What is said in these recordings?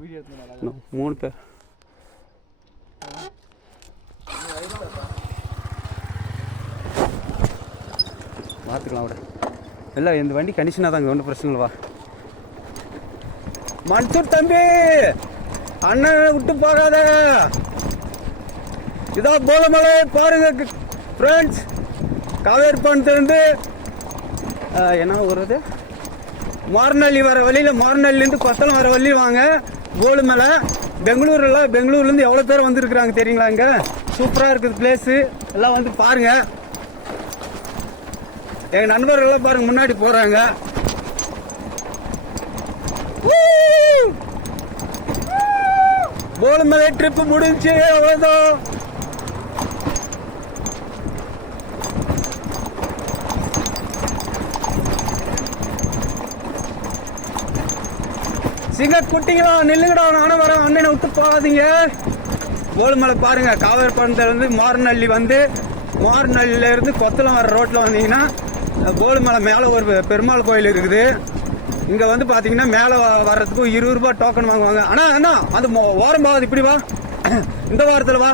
Video மூணு பேர். பார்த்துக்கலாம் விட. இல்லை இந்த வண்டி கண்டிஷனாக தாங்க ஒன்றும் பிரச்சனை இல்லைவா மன்சூர் தம்பி! அண்ணன் விட்டு போகாத. இதோ போலமலை பாருங்க ஃப்ரெண்ட்ஸ் காவேரி பணத்திலிருந்து என்ன வருது மார்நள்ளி வர வழியில் மார்நள்ளிலேருந்து கொத்தளம் வர வழி வாங்க. கோலுமலை. பெங்களூர்ல பெங்களூர்லேருந்து எவ்வளோ பேர் வந்திருக்கிறாங்க தெரியுங்களா இங்கே சூப்பராக இருக்குது பிளேஸு எல்லாம் வந்து பாருங்க. எங்கள் நண்பர்கள்லாம் பாருங்க முன்னாடி போகிறாங்க கோலுமலை ட்ரிப்பு முடிஞ்சு அவ்வளோதான் சிங்க குட்டிங்களா நில்லுங்கடா நானும் வரேன். அண்ணனை விட்டு போகாதீங்க. கோலுமலை பாருங்க காவேரி பணத்துலேருந்து மார்நள்ளி வந்து மார்நள்ளியில இருந்து கொத்தளம் வர ரோட்டில் வந்தீங்கன்னா கோலுமலை மேலே ஒரு பெருமாள் கோயில் இருக்குது. இங்கே வந்து பார்த்தீங்கன்னா மேலே வர்றதுக்கு இருபது ரூபாய் டோக்கன் வாங்குவாங்க. ஆனால் அண்ணா அந்த மோ- ஓரம் போகாது இப்படி வா. இந்த வாரத்தில் வா.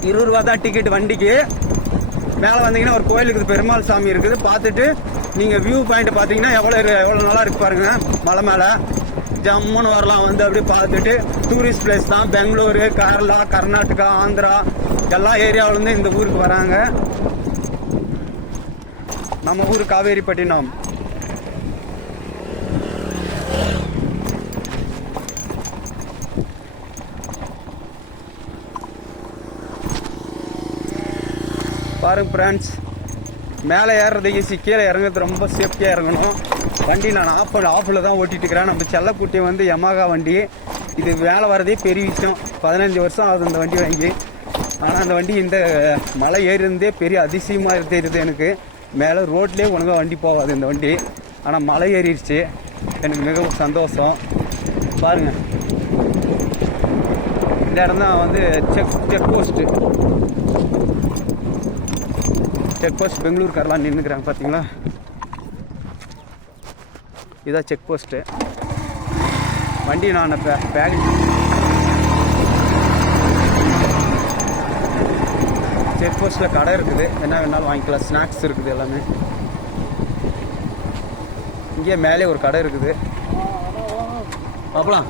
இருபது ரூபா தான் டிக்கெட் வண்டிக்கு. மேலே வந்தீங்கன்னா ஒரு கோயில் இருக்குது பெருமாள் சாமி இருக்குது. பார்த்துட்டு நீங்கள் வியூ பாயிண்ட் பார்த்தீங்கன்னா எவ்வளோ எவ்வளோ நல்லா இருக்கு பாருங்க. மலை மேலே. ஜம்முன்னு வரலாம் வந்து அப்படியே பார்த்துட்டு டூரிஸ்ட் பிளேஸ் தான். பெங்களூரு கேரளா கர்நாடகா ஆந்திரா எல்லா ஏரியாவிலேருந்து இந்த ஊருக்கு வராங்க. நம்ம ஊர் காவேரிப்பட்டினம். பாருங்க ஃப்ரெண்ட்ஸ் மேலே ஏறுறது ஈஸி கீழே இறங்குறது ரொம்ப சேஃப்டியாக இறங்கணும். வண்டி நான் ஆஃப் ஆஃபில் தான் ஓட்டிட்டு இருக்கிறேன். நம்ம செல்லக்குட்டி வந்து யமாகா வண்டி. இது மேலே வரதே பெரிய விஷயம். பதினஞ்சு வருஷம் ஆகுது இந்த வண்டி வாங்கி. ஆனால் அந்த வண்டி இந்த மலை ஏறிருந்தே பெரிய அதிசயமாக தெரியுது எனக்கு. மேலே ரோட்லேயே ஒழுங்காக வண்டி போகாது இந்த வண்டி. ஆனால் மலை ஏறிடுச்சு. எனக்கு மிகவும் சந்தோஷம். பாருங்கள் இந்த இடம் தான் வந்து check check post check post பெங்களூர்காரெலாம் நின்றுக்கிறாங்க பார்த்தீங்களா? இதான் செக் போஸ்ட்டு வண்டி நான் பே பேக் செக் போஸ்ட்டில் கடை இருக்குது. என்ன வேணாலும் வாங்கிக்கலாம். ஸ்நாக்ஸ் இருக்குது எல்லாமே. இங்கே மேலே ஒரு கடை இருக்குது. பார்க்கலாம்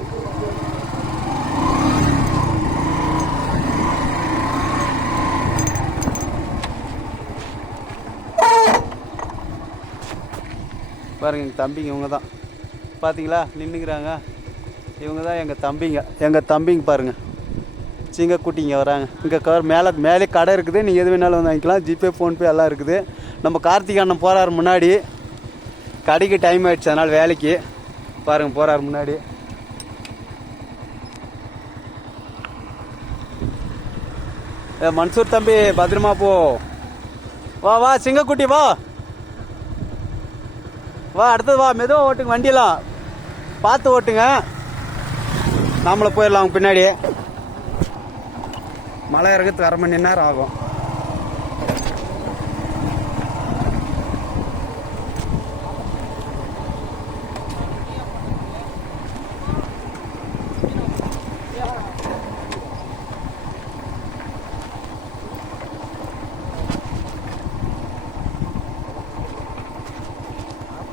பாருங்கள் எங்கள் தம்பிங்க இவங்க தான். பார்த்தீங்களா நின்றுக்கிறாங்க இவங்க தான் எங்கள் தம்பிங்க. எங்கள் தம்பிங்க பாருங்க. சிங்க குட்டிங்க வராங்க. இங்கே கவர் மேலே மேலே கடை இருக்குது. நீங்கள் எது வேணாலும் வந்து வாங்கிக்கலாம். ஜிபே ஃபோன்பே எல்லாம் இருக்குது. நம்ம கார்த்திக் அண்ணன் போகிறாரு முன்னாடி. கடைக்கு டைம் ஆகிடுச்சு அதனால் வேலைக்கு. பாருங்கள் போகிறாரு முன்னாடி. மன்சூர் தம்பி பத்திரமா போ. வா வா சிங்கக்குட்டி வா. வா அடுத்தது வா மெதுவாக ஓட்டுங்க வண்டியெல்லாம். பார்த்து ஓட்டுங்க. நாமள போயிடலாம் பின்னாடி மலை இறக்கத்துக்கு அரை மணி நேரம் ஆகும்.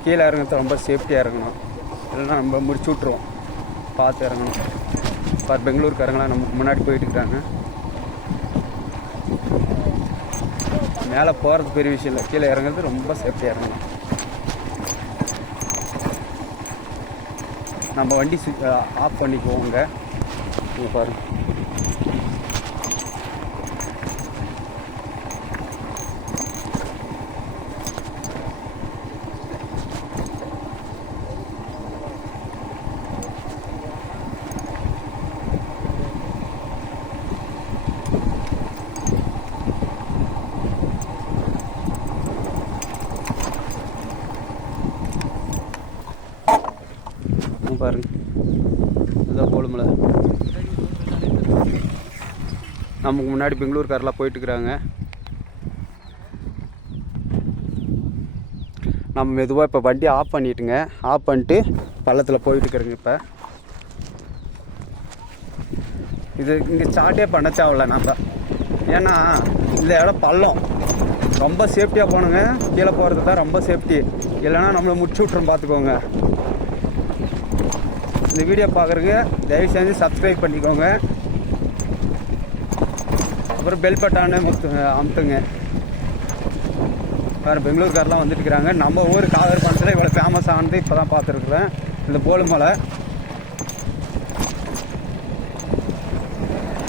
கீழே இறங்குறது ரொம்ப சேஃப்டியாக இறங்கணும் இல்லைன்னா நம்ம முடிச்சு விட்ருவோம் பார்த்து இறங்கணும். பார் பெங்களூருக்காரங்களாம் நமக்கு முன்னாடி போயிட்டு இருக்காங்க. மேலே போகிறது பெரிய விஷயம் இல்லை. கீழே இறங்குறது ரொம்ப சேஃப்டியாக இறங்கணும் நம்ம வண்டி ஆஃப் பண்ணிக்குவோம் இங்கே பாருங்கள் பாருங்க. இதுதான் போலுமலை நமக்கு முன்னாடி பெங்களூர்காரெலாம் போயிட்டு இருக்கிறாங்க நம்ம மெதுவாக இப்போ வண்டி ஆஃப் பண்ணிட்டுங்க. ஆஃப் பண்ணிட்டு பள்ளத்தில் போயிட்டு இருக்கிறோங்க இப்போ. இது இங்கே ஸ்டார்ட்டே பண்ண தேவையில்ல நம்ம ஏன்னா இந்த இடம் பள்ளம். ரொம்ப சேஃப்டியாக போகணுங்க. கீழே போகிறது தான் ரொம்ப சேஃப்டி இல்லைன்னா நம்மளை முடிச்சு விட்றோம் பார்த்துக்கோங்க இந்த வீடியோ பார்க்குறதுக்கு தயவு செஞ்சு சப்ஸ்கிரைப் பண்ணிக்கோங்க. அப்புறம் பெல் பட்டானு அமுத்துங்க. வேறு பெங்களூர்காரெலாம் வந்துட்டு இருக்கிறாங்க நம்ம ஊர் காவேரி பணத்தில் இவ்வளோ ஃபேமஸ் ஆனது இப்போ தான் பார்த்துருக்குறேன். இந்த போலுமலை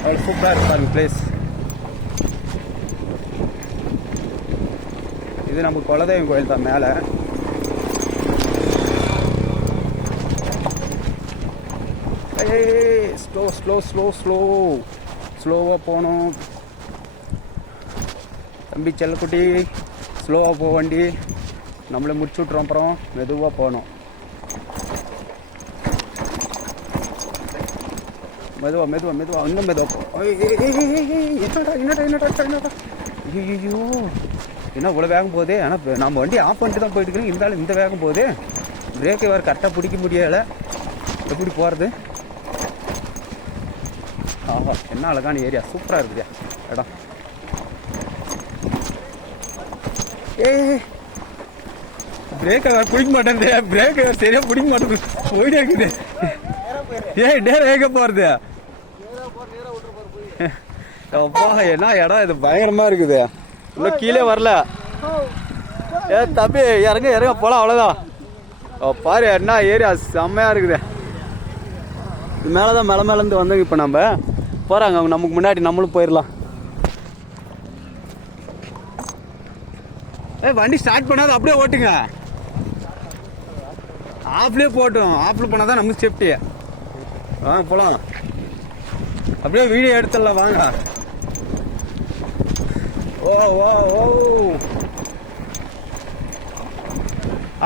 அவ்வளோ சூப்பராக இருக்கு பிளேஸ் இது நம்ம குலதெய்வம் கோயில் தான் மேலே. ஸ்லோ ஸ்லோ ஸ்லோ ஸ்லோ ஸ்லோவாக போகணும் தம்பி செல்லக்குட்டி ஸ்லோவாக போக வண்டி நம்மளை முடிச்சு விட்றோம் அப்புறம் மெதுவாக போகணும் மெதுவா மெதுவா மெதுவா இன்னும் மெதுவா போ என்னடா என்னடா என்னடா என்னடா ஐயோ என்ன இவ்வளோ வேகம் போகுது ஆனால் நம்ம வண்டி ஆஃப் பண்ணிட்டு தான் போயிட்டு இருக்கோம் இருந்தாலும் இந்த வேகம் போகுது பிரேக்கை வேறு கரெக்டாக பிடிக்க முடியலை எப்படி போகிறது ஆஹா என்ன அழகான ஏரியா. சூப்பராக இருக்குதா இடம் ஏய். பிரேக்கை பிடிக்க மாட்டேன் பிரேக்கை சரியாக பிடிக்க மாட்டேங்குது. போயிட்டே இருக்குது. ஏய் டேர் எங்க போகிறது அப்பா என்ன இடம் இது? பயங்கரமா இருக்குது. இன்னும் கீழே வரல. ஏ தம்பி இறங்க இறங்க போலாம் அவ்வளோதான் ஓ, பாரு என்ன ஏரியா. செம்மையா இருக்குது. இது மேலே தான் மேலே மேலேருந்து வந்தோங்க இப்போ நம்ம. போகிறாங்க அவங்க நமக்கு முன்னாடி நம்மளும் போயிடலாம் ஏ வண்டி ஸ்டார்ட் பண்ணாத அப்படியே ஓட்டுங்க. ஆஃப்லேயே போட்டோம். ஆஃப்ல போனால் தான் நமக்கு சேஃப்டி ஆ போகலாம் அப்படியே வீடியோ எடுத்துடலாம் வாங்க. ஓ ஓ ஓ.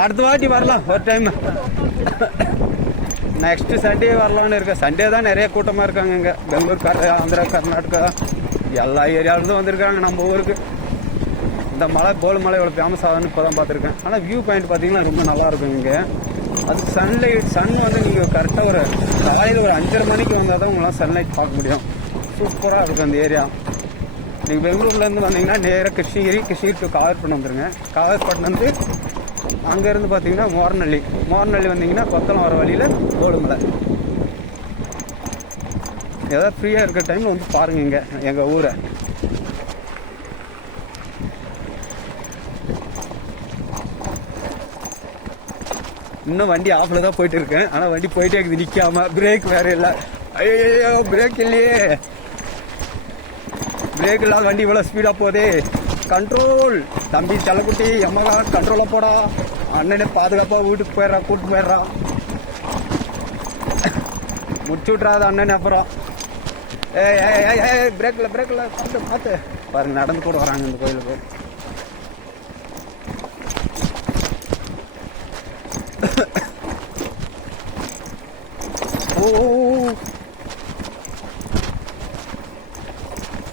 அடுத்த வாட்டி வரலாம் ஒரு டைம் நெக்ஸ்ட் சண்டே வரலாம்னு இருக்கேன். சண்டே தான் நிறைய கூட்டமாக இருக்காங்க இங்கே. பெங்களூர் கர் ஆந்திரா கர்நாடகா எல்லா ஏரியாவிலேருந்து வந்திருக்காங்க நம்ம ஊருக்கு. இந்த மலை கோல் மலை இவ்வளோ ஃபேமஸ் ஆகுதுன்னு இப்போ தான் பார்த்துருக்கேன். ஆனால் வியூ பாயிண்ட் பார்த்தீங்கன்னா ரொம்ப நல்லா இருக்கும் இங்கே. அது சன்லைட் சன் வந்து நீங்கள் கரெக்டாக ஒரு காலையில் ஒரு அஞ்சரை மணிக்கு வந்தால் தான் உங்களால் சன்லைட் பார்க்க முடியும். சூப்பராக இருக்கும் அந்த ஏரியா நீங்கள் பெங்களூர்லேருந்து வந்தீங்கன்னா நேராக கிருஷ்ணகிரி கிருஷ்ணகிரி டு காவேரிப்பட்டினம் வந்துருங்க. காவேரிப்பட்டினம் வந்து அங்கேருந்து பார்த்தீங்கன்னா மோரநள்ளி. மோரநள்ளி வந்தீங்கன்னா கொத்தளம் வர வழியில் கோடுமலை. ஏதாவது ஃப்ரீயாக இருக்கிற டைமில் வந்து பாருங்க இங்கே எங்கள் ஊரை. இன்னும் வண்டி ஆஃபில் தான் போயிட்டு இருக்கேன் ஆனால் வண்டி போயிட்டே இருக்குது நிற்காம பிரேக் வேற இல்லை. ஐயோ பிரேக் இல்லையே. பிரேக் இல்லாத வண்டி இவ்வளோ ஸ்பீடாக போதே. கண்ட்ரோல் தம்பி தலைக்குட்டி எம்மகா கண்ட்ரோலாக போடா. அண்ணனே பாதுகாப்பாக வீட்டுக்கு போயிடுறா கூட்டு போயிடுறான் முடிச்சு விட்றாத அண்ணன் அப்புறம். ஏய் ஏ பிரேக்கில் பிரேக்கில் பார்த்து பார்த்து. பாருங்க நடந்து கூட வராங்க இந்த கோயிலுக்கு. ஓ ஓ,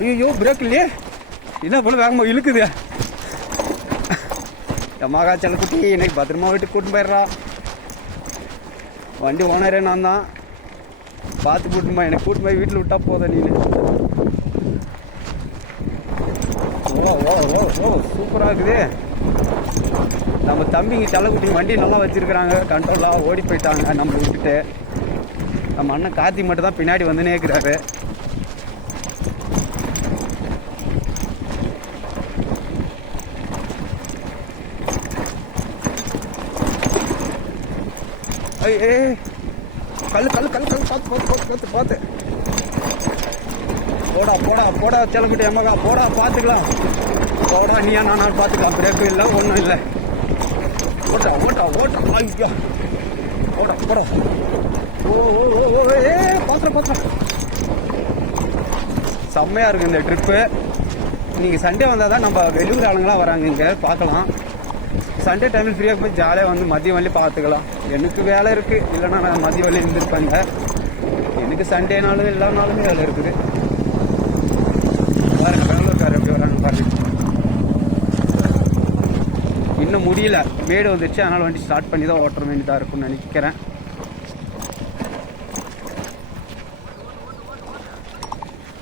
ஐயோ பிரேக் இல்லையே. என்ன போல வேகமா இழுக்குது? எம்மாக்கா செல்லக்குட்டி இன்னைக்கு பத்திரமா வீட்டுக்கு கூட்டின்னு போயிடுறா வண்டி ஓனரே நான் தான் பார்த்து கூட்டின்னு போய் எனக்கு கூட்டின்னு போய் வீட்டில் விட்டா போதும் நீ ஓ ஓ ஓ ஓ சூப்பராக இருக்குது நம்ம தம்பிங்க செல்லக்குட்டி வண்டி நல்லா வச்சுருக்குறாங்க கண்ட்ரோலாக ஓடி போயிட்டாங்க நம்ம விட்டுட்டு நம்ம அண்ணன் கார்த்திக் மட்டும் தான் பின்னாடி வந்துன்னே இருக்கிறாரு ஐயே கல் கல் கல் கல் பார்த்து பார்த்து பார்த்து பார்த்து பார்த்து போடா போடா போடா செல்லக்குட்டி எம்மகா போடா பார்த்துக்கலாம் போடா நீயா நானா பார்த்துக்கலாம் பிரேக்கும் இல்லை ஒன்றும் இல்லை. ஓட்டா ஓட்டா ஓட்டா வாங்கிக்கா. போடா போடா. ஓ ஓ ஓ ஓ ஏ பாத்திரம் பாத்திரம் செம்மையாக இருக்குது இந்த ட்ரிப்பு நீங்கள் சண்டே வந்தால் தான் நம்ம வெளியூர் ஆளுங்களாம் வராங்க இங்கே பார்க்கலாம். சண்டே டைமில் ஃப்ரீயாக போய் ஜாலியாக வந்து மதியம் வழி பார்த்துக்கலாம். எனக்கு வேலை இருக்குது இல்லைன்னா நான் மதிய வழி இருந்திருப்பேங்க எனக்கு சண்டேனாலும் எல்லா நாளுமே வேலை இருக்குது. பாருங்க பெங்களூர்கார் எப்படி வராங்க பாருங்க. இன்னும் முடியல. மேடு வந்துடுச்சு அதனால் வண்டி ஸ்டார்ட் பண்ணி தான் ஓட்டுற வேண்டியதாக இருக்கும்னு நினைக்கிறேன்.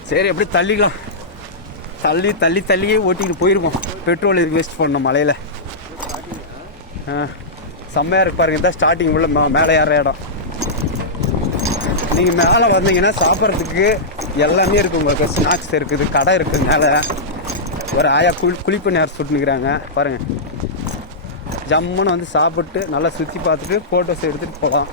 சரி அப்படியே தள்ளிக்கலாம். தள்ளி தள்ளி தள்ளியே ஓட்டிக்கிட்டு போயிருக்கோம் பெட்ரோல் வேஸ்ட் பண்ணோம் மலையில் செம்மையாக இருக்கு பாருங்க. இதான் ஸ்டார்டிங் உள்ள மேலே ஏற இடம். நீங்கள் மேலே வந்தீங்கன்னா சாப்பிட்றதுக்கு எல்லாமே இருக்குது உங்களுக்கு. ஸ்நாக்ஸ் இருக்குது கடை இருக்குது மேலே. ஒரு ஆயா குளி குளிப்பு நேரம் சுட்டுனுக்குறாங்க. பாருங்கள் ஜம்முன்னு வந்து சாப்பிட்டு நல்லா சுற்றி பார்த்துட்டு ஃபோட்டோஸ் எடுத்துகிட்டு போகலாம்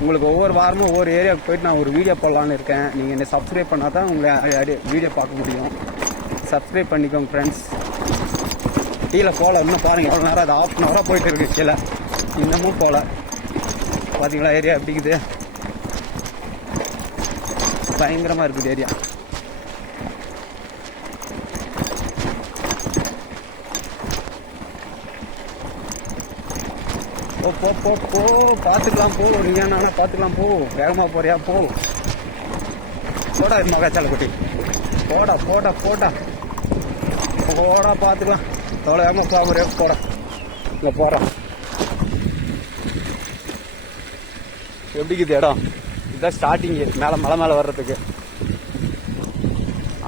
உங்களுக்கு ஒவ்வொரு வாரமும் ஒவ்வொரு ஏரியாவுக்கு போயிட்டு நான் ஒரு வீடியோ போடலான்னு இருக்கேன். நீங்கள் என்னை சப்ஸ்கிரைப் பண்ணால் தான் உங்களை வீடியோ பார்க்க முடியும். சப்ஸ்கிரைப் பண்ணிக்கோங்க ஃப்ரெண்ட்ஸ் கீழே போகல இன்னும் பாருங்கள் எவ்வளோ நேரம் அது ஆஃப் அன் ஹவராக போயிட்டு இருக்கு கீழே. இன்னமும் போகல பார்த்தீங்களா ஏரியா எப்படி இருக்குது பயங்கரமாக இருக்குது ஏரியா போ போ போ போ. பார்த்துக்கலாம் போ. நீ நானே பார்த்துக்கலாம் போ. வேகமாக போறியா போ. போடா மகாச்சால குட்டி போடா போடா போடா. ஓடா பார்த்துக்கலாம் எவ்வளோ வேகமாக போக இங்கே போகிறேன் எப்படி இருக்குது இடம் இதுதான் ஸ்டார்டிங்கு மேலே மலை மேலே வர்றதுக்கு.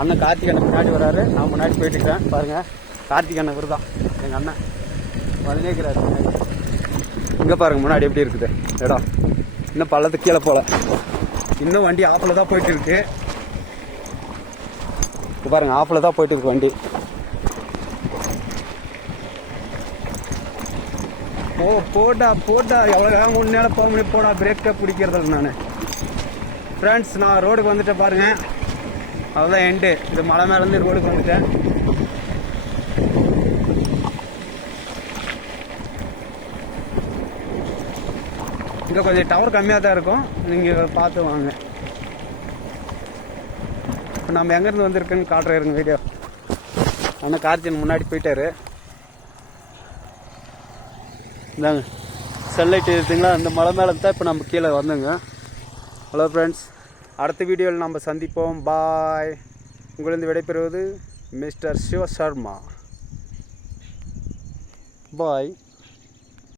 அண்ணன் கார்த்திக் அண்ணன் முன்னாடி வராரு நான் முன்னாடி போயிட்டு பாருங்கள் பாருங்க. கார்த்திக் அண்ணன் இவர் தான் எங்கள் அண்ணன். வந்துனே இங்கே பாருங்க முன்னாடி எப்படி இருக்குது. இடம் இன்னும் பள்ளத்துக்கு கீழே போகல இன்னும் வண்டி ஆப்பில் தான் போயிட்டு இருக்கு. பாருங்கள் பாருங்க தான் போயிட்டு இருக்கு வண்டி. போ போட்டா போட்டா எவ்வளோ வேகம் முன்னால போக முடியும் போடா பிரேக்கை பிடிக்கிறதில்ல நான். ஃப்ரெண்ட்ஸ் நான் ரோடுக்கு வந்துட்டேன் பாருங்க. அதுதான் எண்டு இது மலை மேலேருந்து ரோடுக்கு வந்துட்டேன். இங்கே கொஞ்சம் டவர் கம்மியாக தான் இருக்கும். நீங்கள் பார்த்து வாங்க. இப்போ நம்ம எங்கேருந்து வந்திருக்குன்னு காட்டுறேன் இருங்க வீடியோ ஆனால் கார்த்தியன் முன்னாடி போயிட்டாரு. இந்தாங்க. செல்லைட் இருக்குதுங்களா அந்த மலை மேலே தான் இப்போ நம்ம கீழே வந்தோங்க. ஹலோ ஃப்ரெண்ட்ஸ் அடுத்த வீடியோவில் நம்ம சந்திப்போம். பாய் உங்களிருந்து விடைபெறுவது மிஸ்டர் சிவ சர்மா பாய்